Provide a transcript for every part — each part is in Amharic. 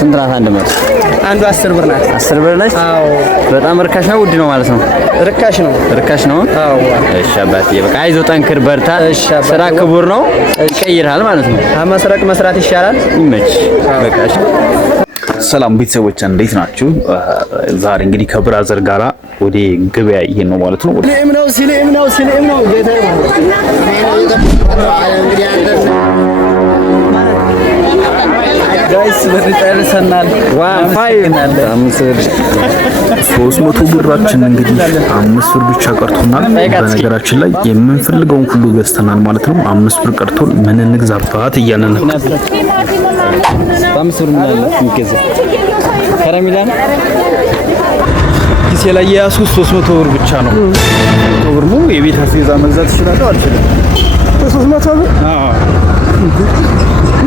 ስንት ናት አንድ መቶ? አንዱ 10 ብር ናት። 10 ብር ነች? አዎ። በጣም ርካሽ ነው ውድ ነው ማለት ነው? ርካሽ ነው። ርካሽ ነው? አዎ። እሺ አባቴ በቃ አይዞህ ጠንክር በርታ። ስራ ክቡር ነው ይቀይራል ማለት ነው። መስረቅ መስራት ይሻላል። ይመች በቃ እሺ። ሰላም ቤተሰቦች እንዴት ናችሁ? ዛሬ እንግዲህ ከብራዘር ጋራ ወደ ገበያ ይሄን ነው ማለት ነው። ሲሌም ነው ጌታዬ ማለት ጋይስ በተጨረሰናል። 300 ብራችን እንግዲህ 5 ብር ብቻ ቀርቶናል። በነገራችን ላይ የምንፈልገውን ሁሉ ገዝተናል ማለት ነው። 5 ብር ቀርቶን ምን እንግዛባት እያልን ነው። 5 ብር ምን አለ የሚገዛ ከረሜላ ኪሴ ላይ የያዝኩት 300 ብር ብቻ ነው። 300 ብር ሙሉ የቤት አስቤዛ መግዛት እችላለሁ አልችልም? 300 ብር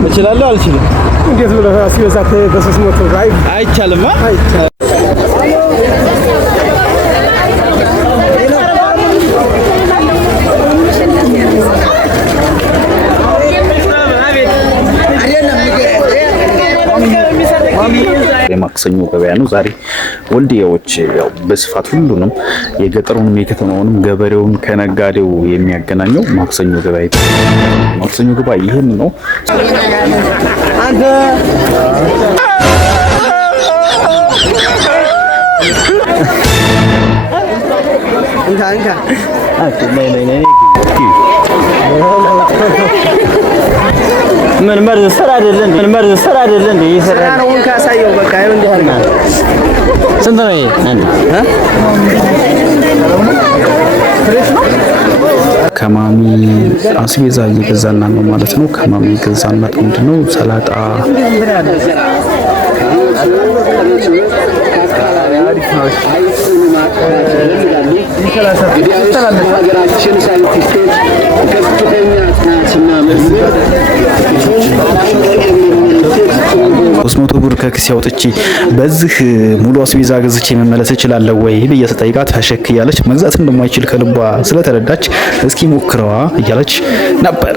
እችላለሁ አልችልም? እንዴት ብለህ አስቤዛ በ300 ብር አይቻልም? የማክሰኞ ገበያ ነው ዛሬ። ወልዲያዎች ያው በስፋት ሁሉንም የገጠሩንም የከተማውንም ገበሬውን ከነጋዴው የሚያገናኘው ማክሰኞ ገበያ ማክሰኞ ገበያ ይሄን ነው። አንተ ምን መርዝ ስራ አይደለም እንዴ? ስራ ነው ካሳየው በቃ ይሁን እንዴ አርጋ። ስንት ነው ይሄ? አንድ ከማሚ አስቤዛ እየገዛና ነው ማለት ነው። ከማሚ ገዛናት ምንድነው ሰላጣ ሀገራችን ሳይንቲስቶች ከፍተኛ ጥናትና ምርምር 300 ብር ከክስ ያውጥቼ በዚህ ሙሉ አስቤዛ ገዝቼ መመለስ እችላለሁ ወይ ብዬ ስጠይቃት ፈሸክ እያለች መግዛት እንደማይችል ከልቧ ስለተረዳች እስኪ ሞክረዋ እያለች ነበር።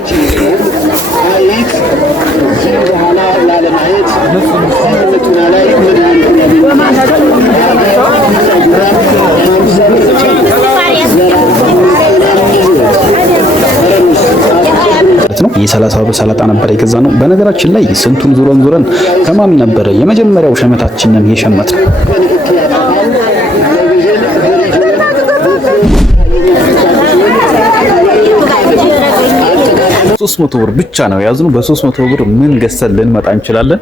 የ30 ብር ሰላጣ ነበር የገዛ ነው። በነገራችን ላይ ስንቱን ዙረን ከማሚ ነበር የመጀመሪያው ሸመታችንን የሸመት ነው። $300 ብር ብቻ ነው ያዝኑ። በ300 ብር ምን ገዝተን ልንመጣ እንችላለን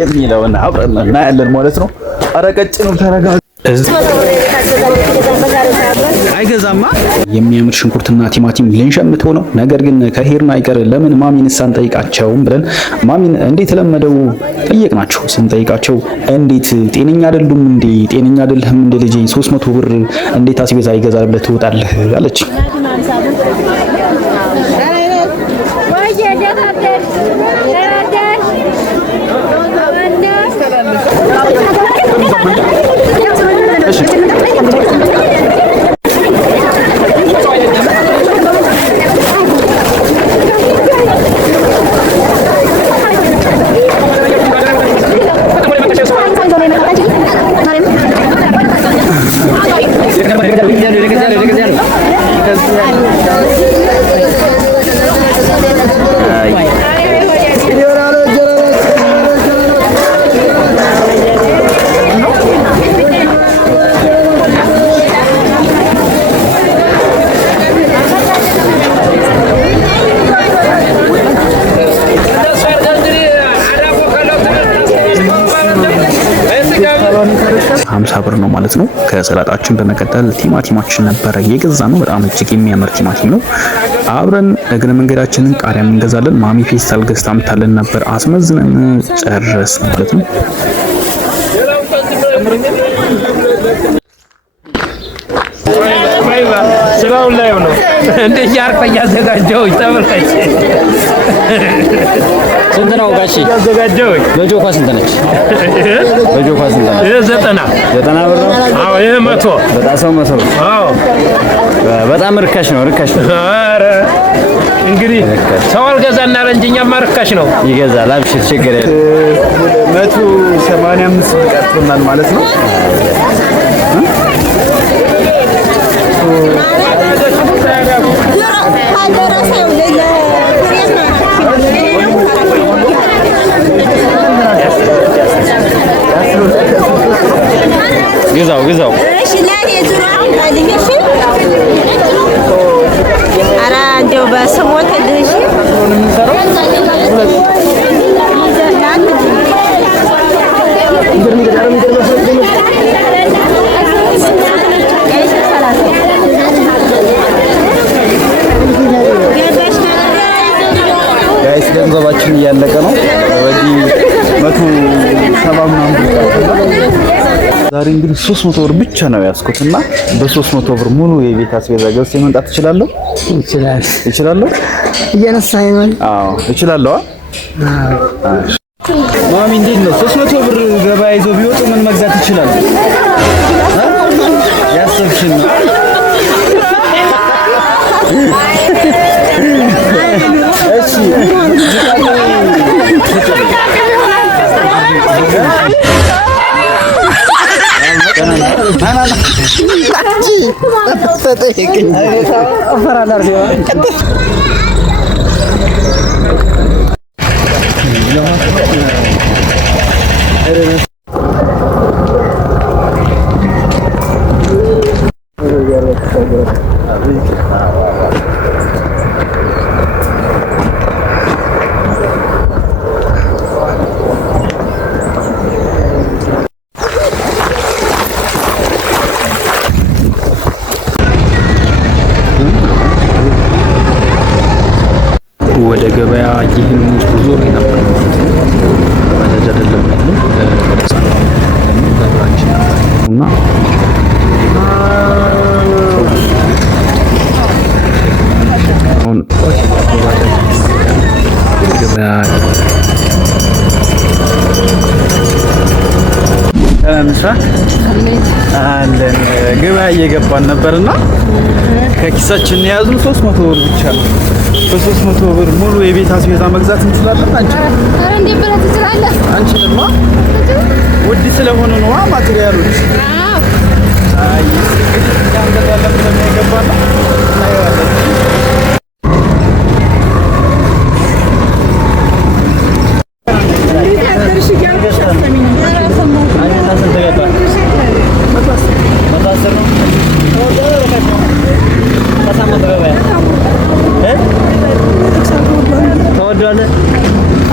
የሚለውን አብረን እናያለን ማለት ነው። ኧረ ቀጭኑ ተረጋጋ። አይገዛማ የሚያምር ሽንኩርትና ቲማቲም ልንሸምተው ነው። ነገር ግን ከሄድን አይቀር ለምን ማሚን ሳንጠይቃቸውም ብለን ማሚን እንዴት ለመደው ጠየቅናቸው። ስንጠይቃቸው እንዴት ጤነኛ አይደሉም እንዴ? ጤነኛ አይደለህም እንዴ ልጄ? 300 ብር እንዴት አስቤዛ ይገዛል ብለህ ትወጣለህ አለች። $50 ነው ማለት ነው። ከሰላጣችን በመቀጠል ቲማቲማችን ነበረ የገዛ ነው። በጣም እጅግ የሚያምር ቲማቲም ነው። አብረን እግረ መንገዳችንን ቃሪያም እንገዛለን። ማሚ ፌስታል ገዝታ አምታለን ነበር። አስመዝነን ጨረስ ማለት ነው። ስራው ላይ ነው እንደ ያርፈ ያዘጋጀው ተመልካች ስንት ነው ጋሺ ያዘጋጀው? በጆኳ ስንት ነች? በጆኳ ስንት ነች? 90 ብር ነው። አዎ ይሄ 100 በጣም 100 ብር። አዎ በጣም ርካሽ ነው። ኧረ እንግዲህ ሰው አልገዛና ለእንጂኛማ ርካሽ ነው ይገዛል። አብሽር ችግር የለም። 185 ቀጥቶናል ማለት ነው። ግዛው ግዛው እንደው በስሞት ልጅ ጋይስ ገንዘባችን እያለቀ ነው። ወዲህ 170 ምናምን ዛሬ እንግዲህ 300 ብር ብቻ ነው ያስኩትና በ300 ብር ሙሉ የቤት አስቤዛ ገዝቼ መምጣት እችላለሁ? እችላለሁ። እየነሳኝ ነው። አዎ እችላለሁ። ማሚ እንዴት ነው? 300 ብር ገበያ ይዞ ቢወጡ ምን መግዛት ይችላል? ያሰብሽን ነው። እሺ ወደ ገበያ ይህን ጉዞ ነበር ማለት አይደለም እና አለን ገበያ እየገባን ነበርና ከኪሳችን የያዝነው 300 ብር ብቻ ነው። በ300 ብር ሙሉ የቤት አስቤዛ መግዛት እንችላለን። እንዴ ብለ ትችላለህ? አንቺንማ ውድ ስለሆነ ነው ማቴሪያሎች። አይ ያንገዛለን ብለን የገባነው እናየዋለን።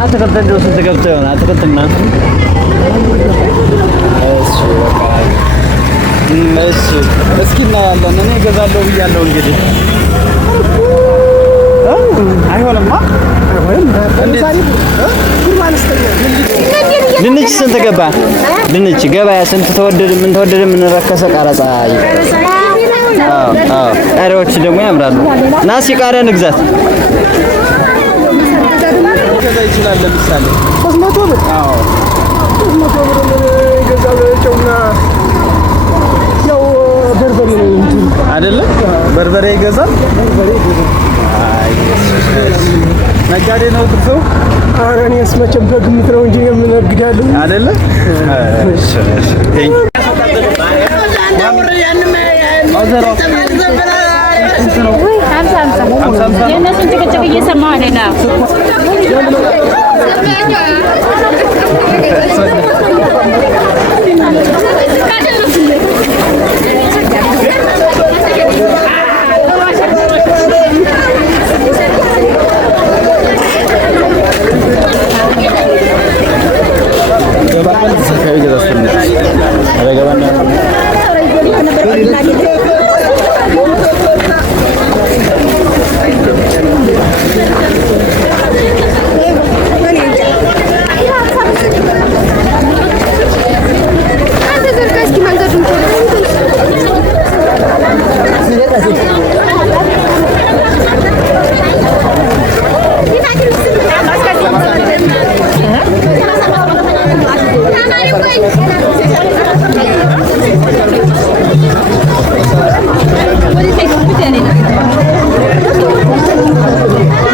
አትክልት ስንት ገብቶ ይሆናል? አትክልትና እሺ እስኪ እናያለን። እኔ እገዛለሁ ብያለሁ። እንግዲህ አይሆንማ። ድንች ስንት ገባ? ድንች ገበያ ስንት ተወደደ? ምን ተወደደ? ምን ረከሰ? ቀረጻ ቃሪያዎች ደግሞ ያምራሉ። ናሲ ቃሪያ ንግዛት ገዛ ይችላል። ለምሳሌ 300 ብር። አዎ 300 ብር ገዛው ጨውና ያው በርበሬ ነው እንጂ አይደለ? በርበሬ ይገዛል። አይ ነጋዴ ነው ጥሩ። ኧረ እኔስ መቼም በግምት ነው እንጂ የምነግዳለሁ አይደለ? እሺ የእነሱን ጭቅጭቅ እየሰማሁ አይደለም። What do you think?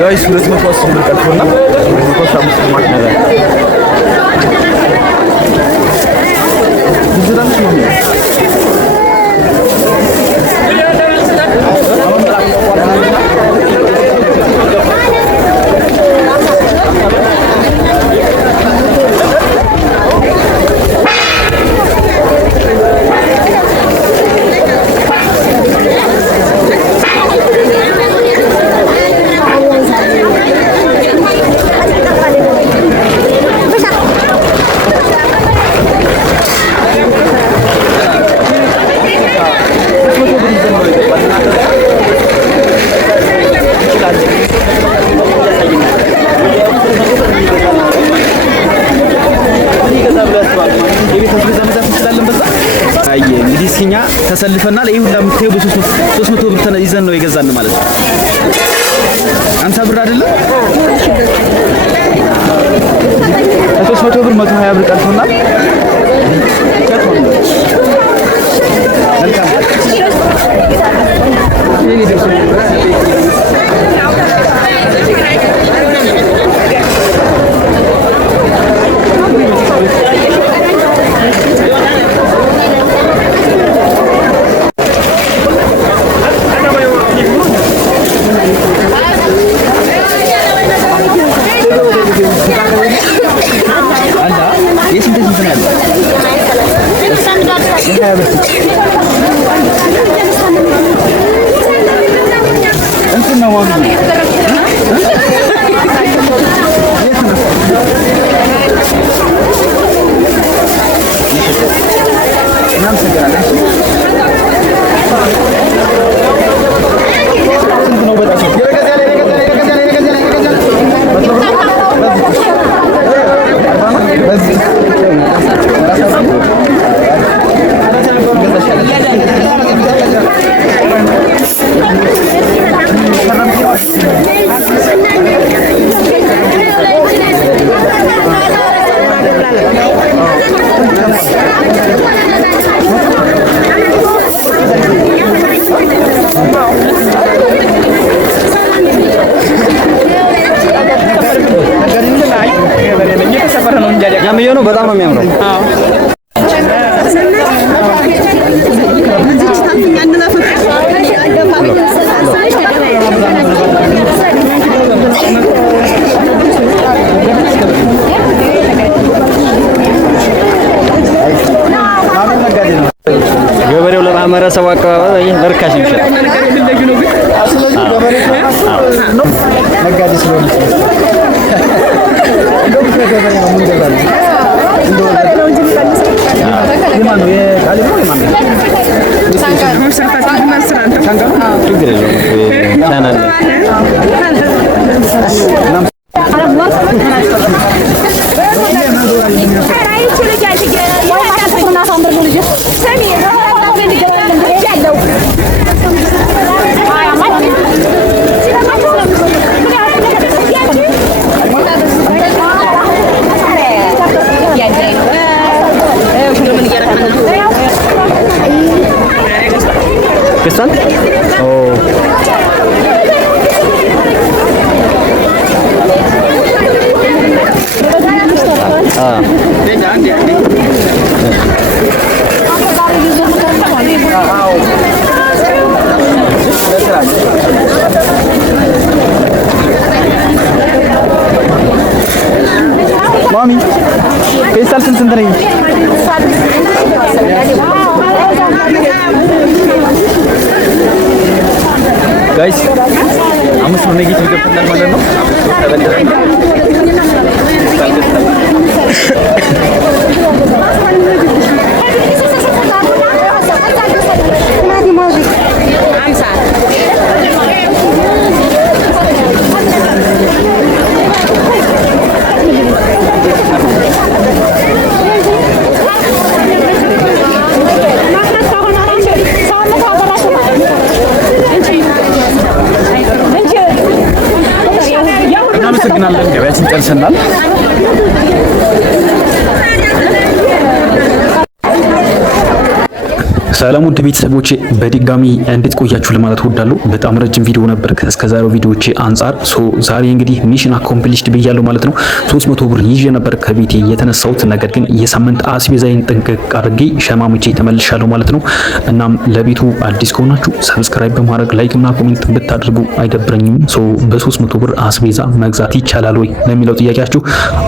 ጋይስ 210 ብር ቀርቶና 215 ማለት ነው። እንግዲህ ሲኛ ተሰልፈናል። ይሄ ሁላ የምታየው በ300 ብር ይዘን ነው የገዛን ማለት ነው። 50 ብር አይደለም 300 ብር 120 ብር ቀርቶናል። ያምየው ነው በጣም ነው የሚያምረው። ገበሬው ለማህበረሰቡ አቀባበል ይሄ በርካሽ ይሸጣል። Kesal? Oh. ጋይስ 5 ኔጌቲቭ ገብተናል ማለት ነው። እናመሰግናለን። ገበያችን ጨርሰናል። ሰላም ውድ ቤተሰቦቼ በድጋሚ እንዴት ቆያችሁ ለማለት ወዳለሁ። በጣም ረጅም ቪዲዮ ነበር እስከዛሬው ቪዲዮዎቼ አንጻር። ዛሬ እንግዲህ ሚሽን አኮምፕሊሽድ ብያለሁ ማለት ነው። 300 ብር ይዤ ነበር ከቤቴ የተነሳሁት። ነገር ግን የሳምንት አስቤዛዬን ጥንቅቅ አድርጌ ሸማምቼ ተመልሻለሁ ማለት ነው። እናም ለቤቱ አዲስ ከሆናችሁ ሰብስክራይብ በማድረግ ላይክ እና ኮሜንት ብታደርጉ አይደብረኝም። በ300 ብር አስቤዛ መግዛት ይቻላል ወይ ለሚለው ጥያቄያችሁ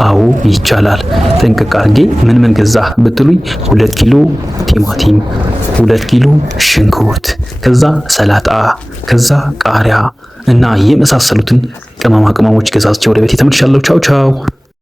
አዎ ይቻላል። ጥንቅቅ አድርጌ ምን ገዛ ብትሉኝ 2 ኪሎ ቲማቲም፣ 2 ኪሎ ሽንኩርት፣ ከዛ ሰላጣ፣ ከዛ ቃሪያ እና የመሳሰሉትን ቅመማ ቅመሞች ገዛዝቼ ወደ ቤት ተመልሻለሁ። ቻው ቻው።